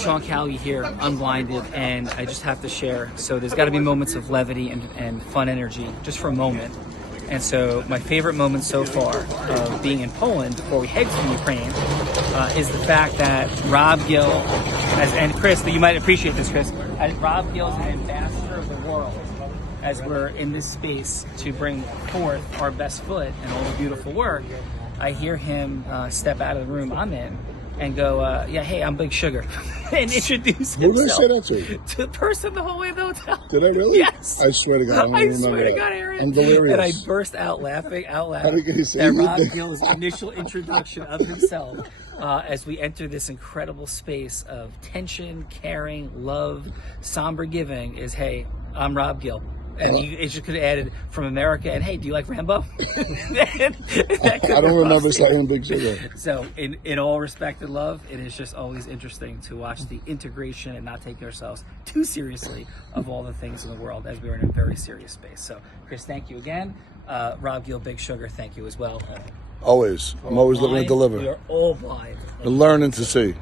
Sean Calley here, Unblinded, and I just have to share. So there's got to be moments of levity and fun energy, just for a moment. And so my favorite moment so far of being in Poland before we head to Ukraine is the fact that Rob Gill, and Chris, you might appreciate this, Chris, as Rob Gill is an ambassador of the world, as we're in this space to bring forth our best foot and all the beautiful work. I hear him step out of the room I'm in and go, yeah, hey, I'm Big Sugar, and introduce himself. Who did I say that to? To the person the whole way to the hotel. Did I really? Yes. I swear to God, I swear to God, Aaron. I'm delirious. And I burst out laughing out loud How did he say at that? Rob Gill's initial introduction of himself as we enter this incredible space of tension, caring, love, somber giving is, hey, I'm Rob Gill. And it just could have added from America, and hey, do you like Rambo? I don't remember saying Big Sugar. So, in all respect and love, it is just always interesting to watch the integration and not taking ourselves too seriously of all the things in the world, as we are in a very serious space. So, Chris, thank you again. Rob Gill, Big Sugar, thank you as well. Always. I'm always looking to deliver. We are all blind. And learning to see.